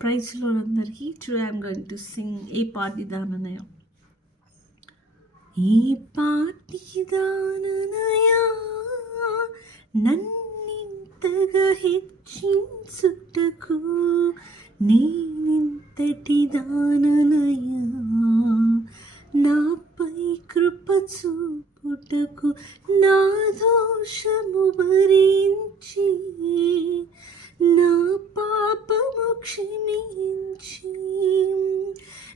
Praise లో అందరికీ. Today I'm going to sing a పాటి దాననయ. ఏ పాటి దాననయ నన్నింతగా హెచ్చించుటకు, నేనింతటి దాననయ నాపై కృప చూపుటకు, నా దోషము భరించి నా పాపము క్షమించి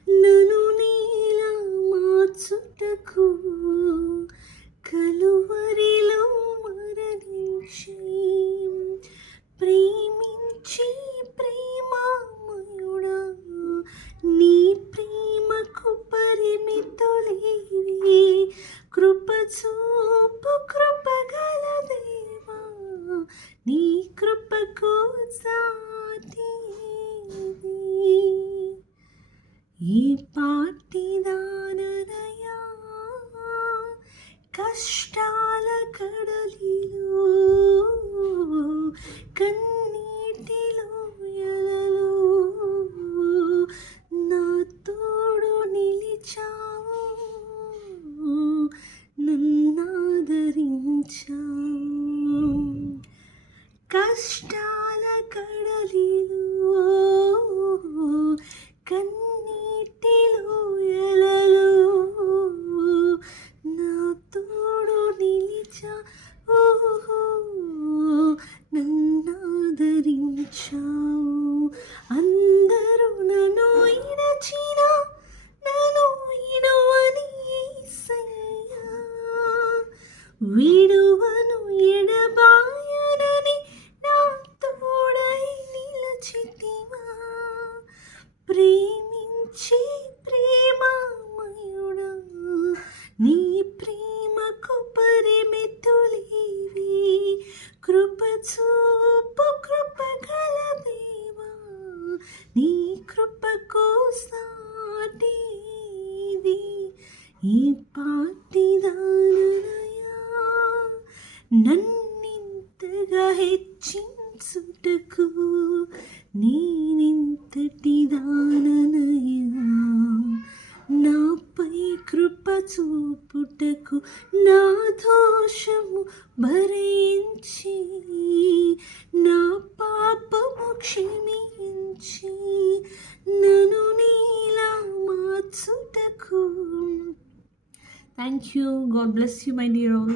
నన్ను నీలా మార్చుటకు కలువరిలో మరణించి, ప్రేమించి ప్రేమామయుడా నీ ప్రేమకు పరిమితులేవి, కృప చూపు కృపగల దేవా నీ కృపకు సాటి ఈ పాటి దాననయా. కష్టాల కడలిలో కన్నీటిలో ఎలలో నా తోడు నిలిచావు, నన్నాదరించావు. కష్టాల కడలిలో కన్నీటిలో ఎలలో నా తోడు నిలిచావు, నన్నాదరించావు. అందరూ నన్ను ఇడచిన నన్ను విడువని యేసయ్యా, విడువను ఎడబాయనని నా తోడై నిలచితివా. ప్రేమించి ప్రేమామయుడా నీ ప్రేమకు పరిమితులేవి, కృప చూపు కృపగల దేవా నీ కృపకు సాటిది ఈ పాటి దాననయా. నన్నింతగా హెచ్చించుటకు, నేనింతటి దాననయా నాపై కృప చూపుటకు, నా దోషము భరించి నా పాపము క్షమించి నన్ను నీలా మార్చుటకు. Thank you. God bless you my dear all.